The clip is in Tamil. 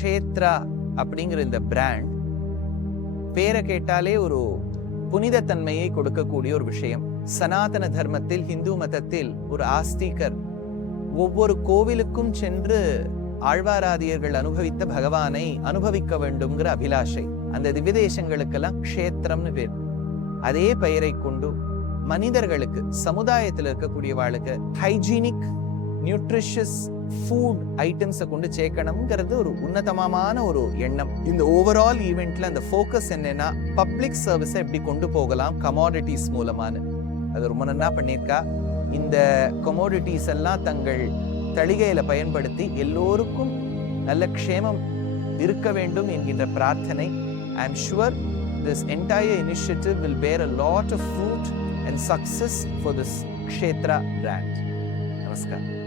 க்ஷேத்ரா அப்படிங்கிற இந்த பிராண்ட் பேரை கேட்டாலே ஒரு புனிதத்தன்மையை கொடுக்கக்கூடிய ஒரு விஷயம். சனாதன தர்மத்தில், ஹிந்து மதத்தில் ஒரு ஆஸ்திகர் ஒவ்வொரு கோவிலுக்கும் சென்று ஆழ்வாராதியர்கள் அனுபவித்த பகவானை அனுபவிக்க வேண்டும்ங்கிற அபிலாஷை. அந்த திவ்யதேசங்களுக்கெல்லாம் க்ஷேத்திரம்னு பேர். அதே பெயரை கொண்டு மனிதர்களுக்கு, சமுதாயத்தில் இருக்கக்கூடிய வாழ்க்கை ஹைஜீனிக் நியூட்ரிஷியஸ் ஃபுட் ஐட்டம்ஸை கொண்டு சேர்க்கணுங்கிறது ஒரு உன்னதமான ஒரு எண்ணம். இந்த ஓவரால் ஈவெண்ட்ல அந்த ஃபோக்கஸ் என்னன்னா, பப்ளிக் சர்வீஸை எப்படி கொண்டு போகலாம் கமாடிட்டிஸ் மூலமான. அது ரொம்ப நல்லா பண்ணியிருக்கா. இந்த கமோடிட்டிஸ் எல்லாம் தங்கள் தளிகையில பயன்படுத்தி எல்லோருக்கும் நல்ல க்ஷேமம் இருக்க வேண்டும் என்கின்ற பிரார்த்தனை. I am sure this entire initiative will bear a lot of fruit and success for this Kshetra brand. Namaskar.